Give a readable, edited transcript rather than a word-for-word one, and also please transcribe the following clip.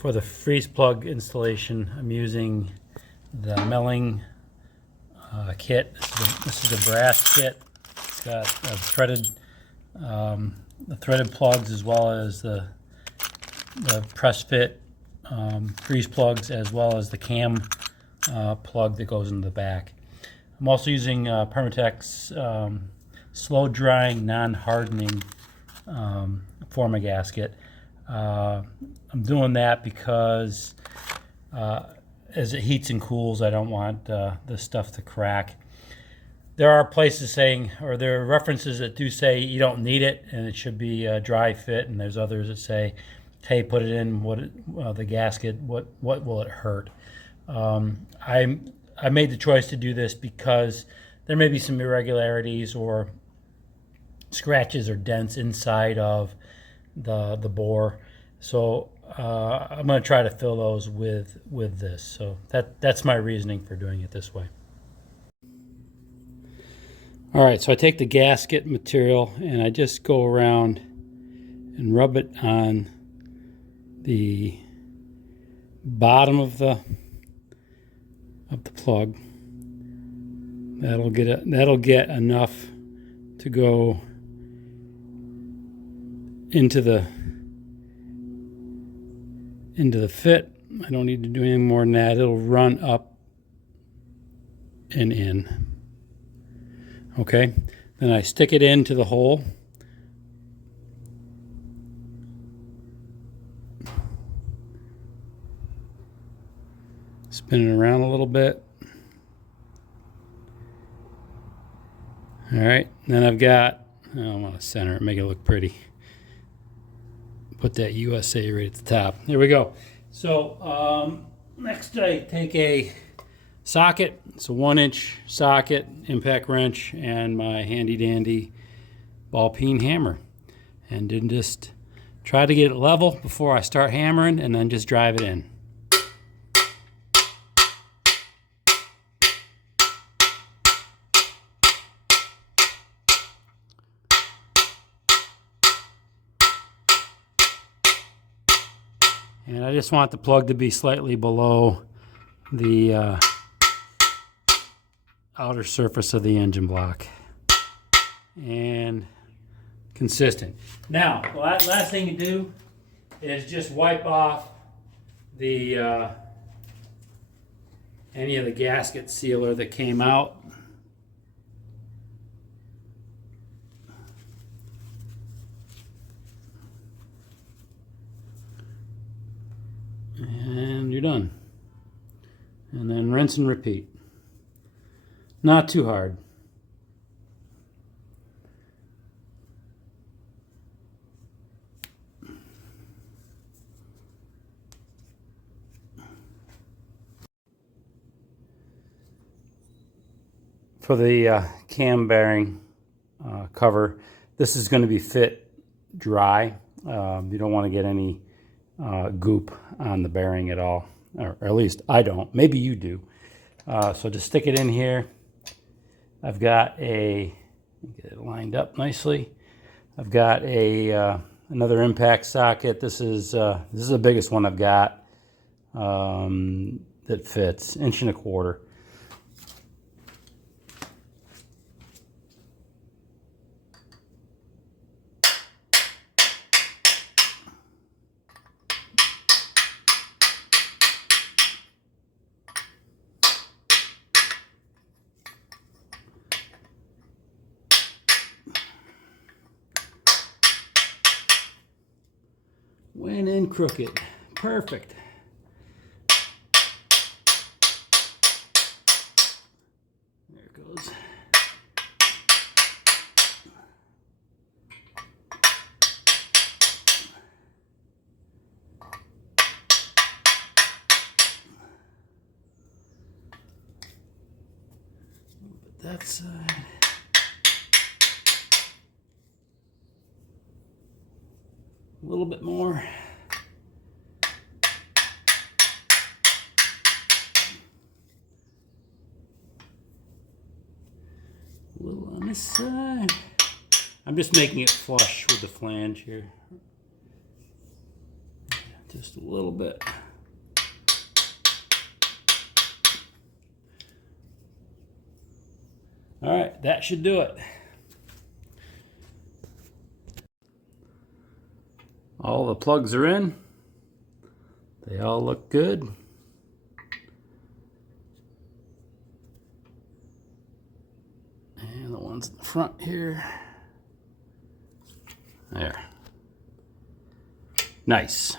For the freeze plug installation, I'm using the milling kit. This is a brass kit. It's got the threaded plugs as well as the press fit freeze plugs, as well as the cam plug that goes into the back. I'm also using Permatex slow drying, non-hardening forma gasket. I'm doing that because as it heats and cools, I don't want this stuff to crack. There are places saying, or there are references that do say you don't need it and it should be a dry fit, and there's others that say, hey, put it in the gasket, what will it hurt? I made the choice to do this because there may be some irregularities or scratches or dents inside of the bore. So I'm going to try to fill those with this. So that's my reasoning for doing it this way. All right, so I take the gasket material and I just go around and rub it on the bottom of the plug. That'll get enough to go into the fit. I don't need to do any more than that. It'll run up and in. Okay, then I stick it into the hole. Spin it around a little bit. All right, then I've got, I want to center it, make it look pretty. Put that USA right at the top. There we go. So next I take a socket. It's a 1-inch socket, impact wrench, and my handy dandy ball peen hammer. And then just try to get it level before I start hammering, and then just drive it in. And I just want the plug to be slightly below the outer surface of the engine block. And consistent. Now, the last thing you do is just wipe off the any of the gasket sealer that came out. And you're done. And then rinse and repeat. Not too hard. For the cam bearing cover, this is going to be fit dry. You don't want to get any goop on the bearing at all, or at least I don't. Maybe you do. So just stick it in here. I've got get it lined up nicely. I've got another impact socket. This is the biggest one I've got that fits, 1.25 inches. Went in crooked. Perfect. There it goes. Put that side. A little bit more. A little on this side. I'm just making it flush with the flange here. Just a little bit. All right, that should do it. All the plugs are in. They all look good. And the ones in the front here. There. Nice.